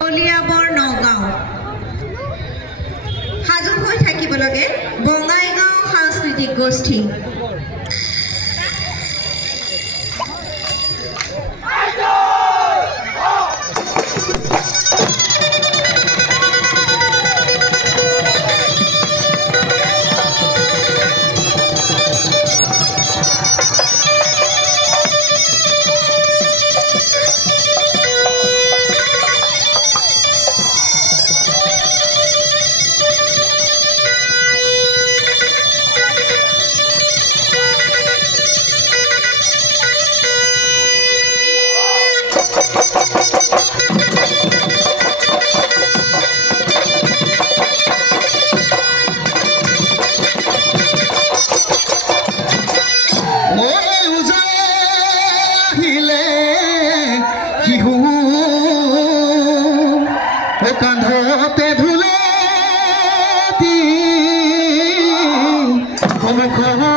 কলিয়াবৰ নগাঁও সাজু হৈ থাকিব লাগে বঙাইগাঁও সাংস্কৃতিক গোষ্ঠী। কান্ধতে ধুলে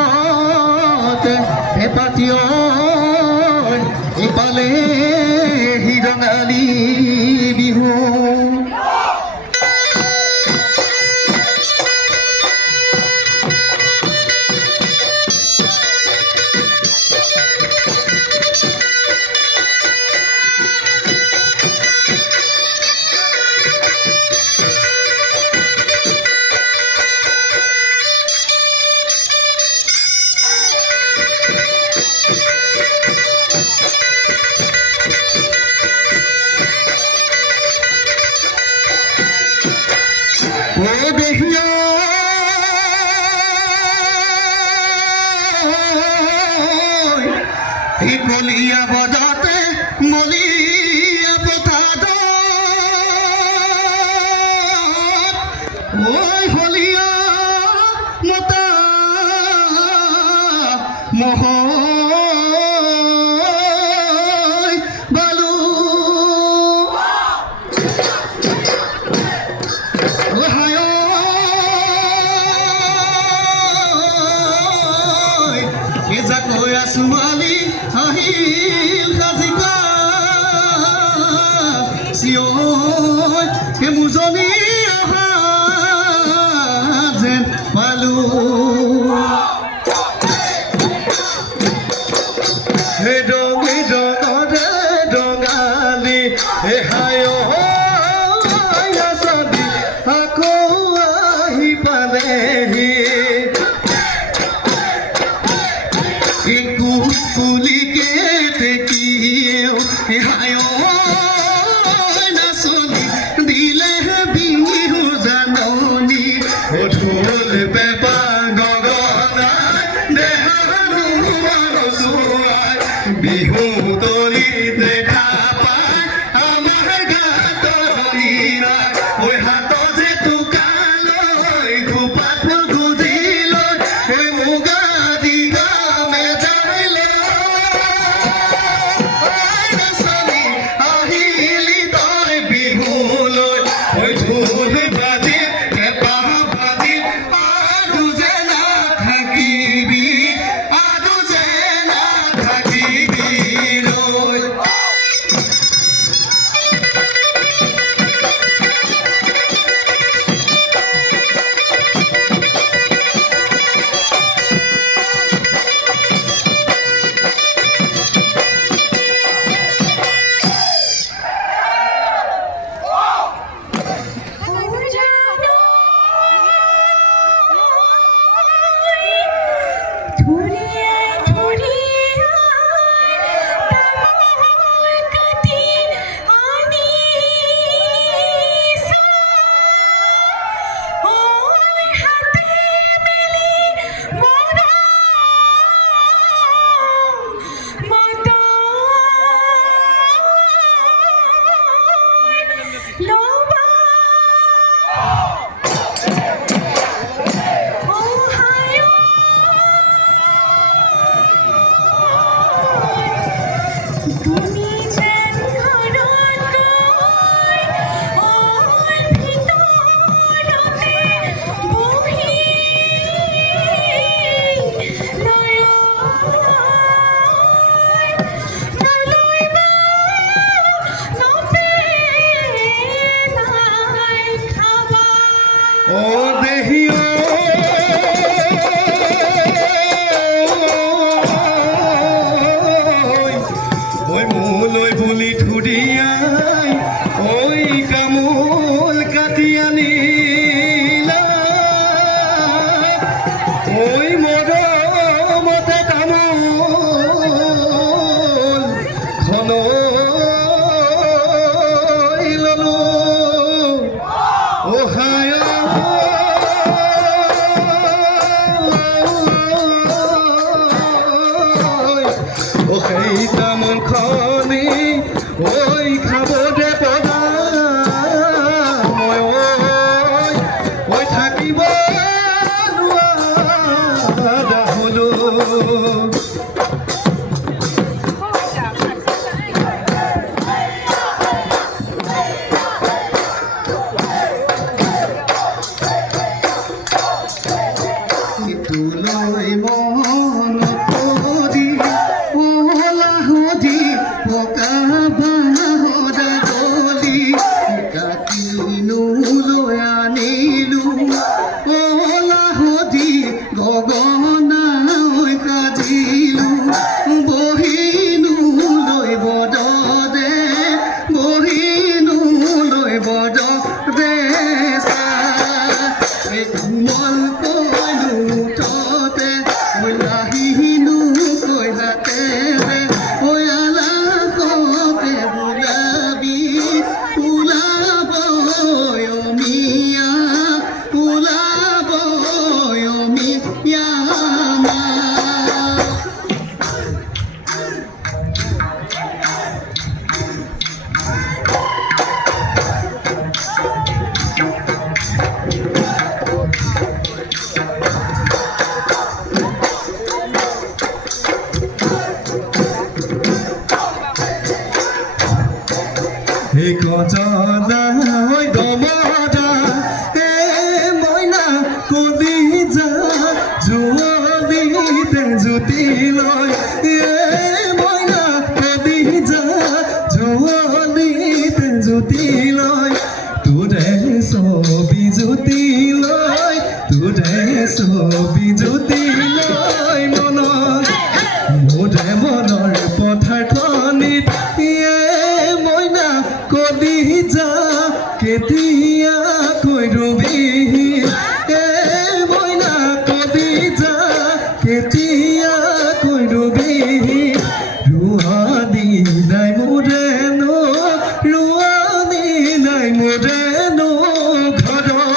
মুখতে হেপাতিয় ইপালে হিৰঙালী বিহু কলিয়া বজাতে মলিয়া পথাদ ওই হলিয়া মতা মহ বালু এজাকৈ আছোৱালী আহিল কাজিকা চিঞৰ হে মুজনি অহা যেন পালো হে ডঙি ডঙৰে ডঙালী হে হায় নাচনি আকৌ আহি পালেহি কুলিকে দেখিও হায় নাচনি দিলে বিহু জাননি ঢোল পেঁপা গগনাই দেহানো চুৱাই বিহু তলি দেখা পাই আমাৰ গাত হৰিণাই ঐ হাত যে টোকালৈ খোপাত ফুল গুজি লৈ ঐ মুগা দিগা মজলা ঐ দমৰা মইনা কলিজা জুৱলিতে জুতি লয় মইনা কলিজা জুৱলিতে জুতি লয় তোৰে ছবি জুতি লয় তোৰে ছবি জুতি লয় মোৰে মনৰ পথাৰখনিত মইনা কলিজা কেতিয়াকৈ ৰুবি মইনা কলিজা কেতিয়াকৈ ৰুবি ৰোৱানী নাই মোৰেনো ৰোৱানী নাই মোৰেনো ঘৰত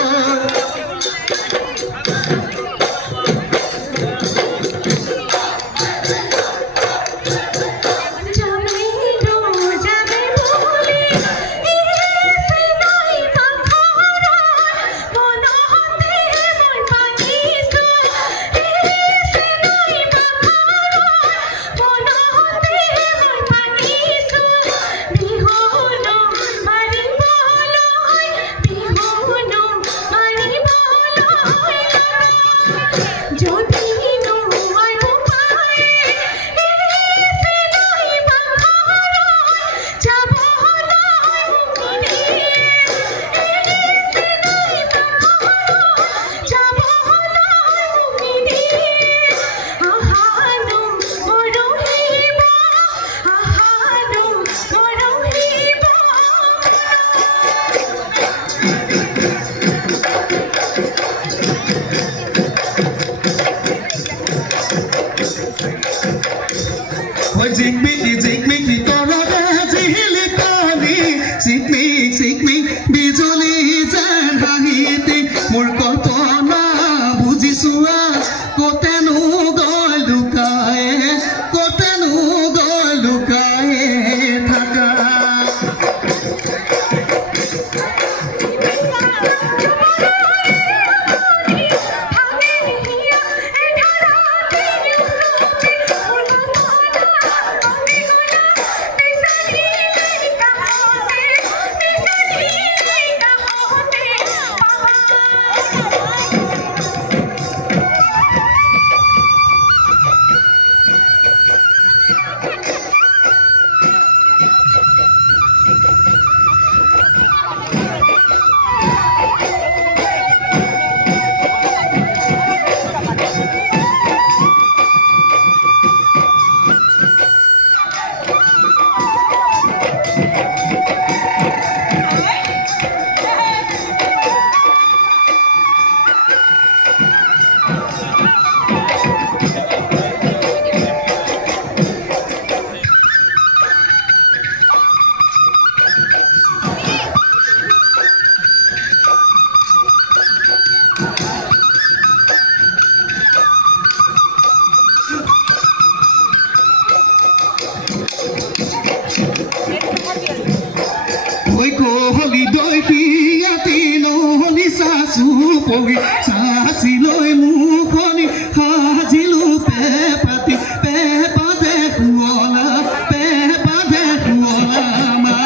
জিকমিক তৰতে জিলিকনি চিকমিক বিজুলী যেন হাঁহিতে মোৰ কল্পনা বুজিছোৱা কতেনো গৈ লুকাই থাকা হলি দৈ পিয়াতি নহলি চাচু পগি চাচি লৈ মুখনি সাজিলো পেপাতে শুৱলা মা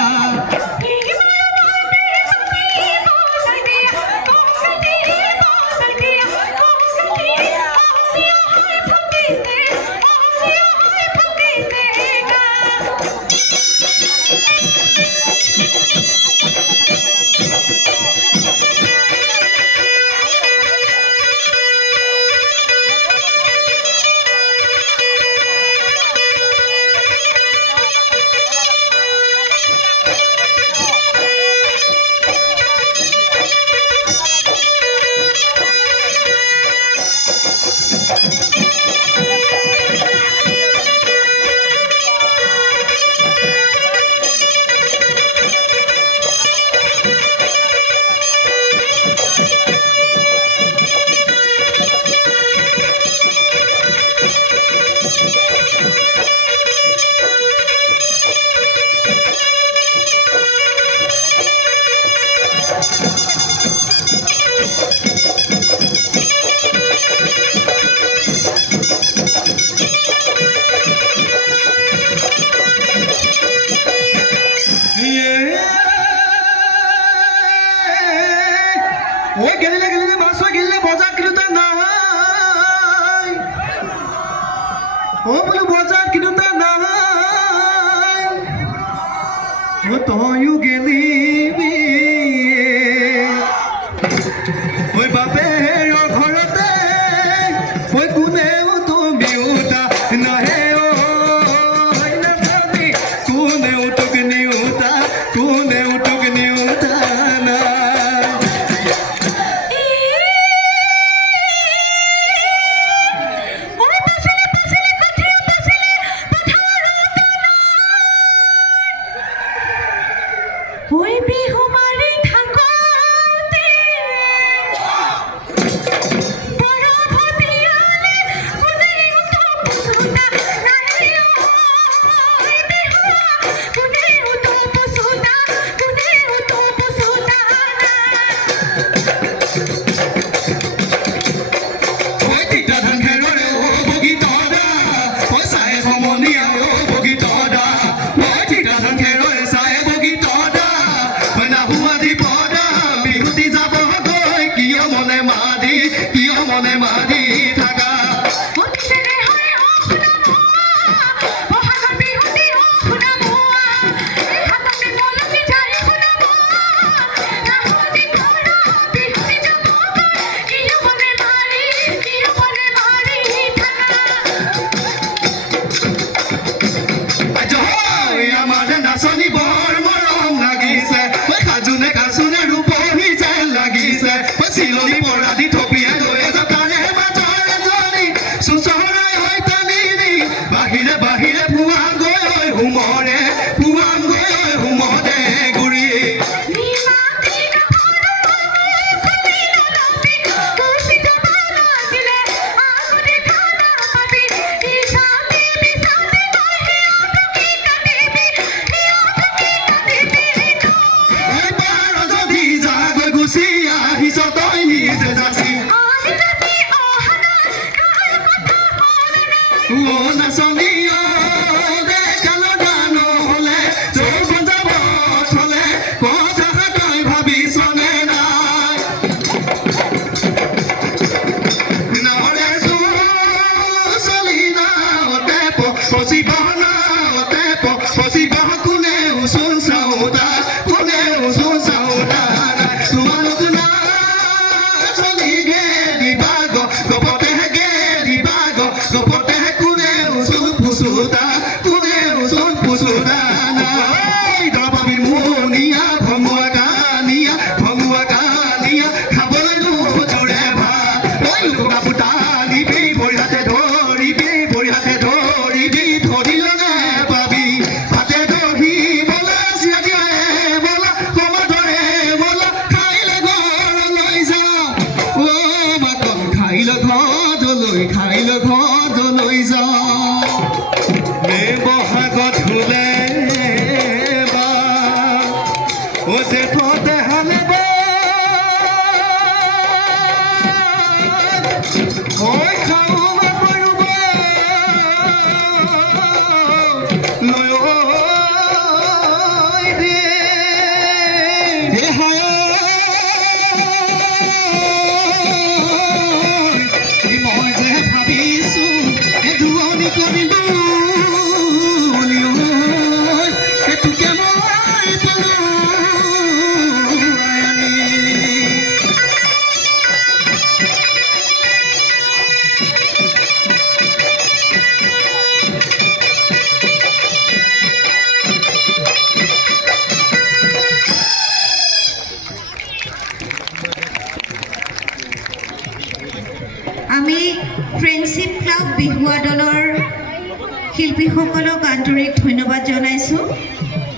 ঐ গেলিলে মাছ গেলিলে বজাৰ কিনোতা নাই বোলো বজাৰ কিনোতা নাই তয়ো গেলিবি ঐ বাপেৰ ঘৰতে ঐ কোনেও তুমিও তা নাহে কোনেও তোক নিওতা না মনে মাদি থাকা আমার নাচনি বৰ মৰম লাগিছে কাজুনে কাচুনে ৰূপহী যেন লাগিছে চিলনি পৰা দি থপিয়াই লৈ বাহিৰে পুৱাং গৈ হুমৰে গুৰি যদি যাগৈ গুচি আহিছ তই নিজে যাচি নাচনি খাইল ঘৰলৈ যাওঁ বহাগত ধুলে বা জেঠতে হালে আমি ফ্ৰেণ্ডশ্বিপ ক্লাব বিহুৱা দলৰ শিল্পীসকলক আন্তৰিক ধন্যবাদ জনাইছোঁ।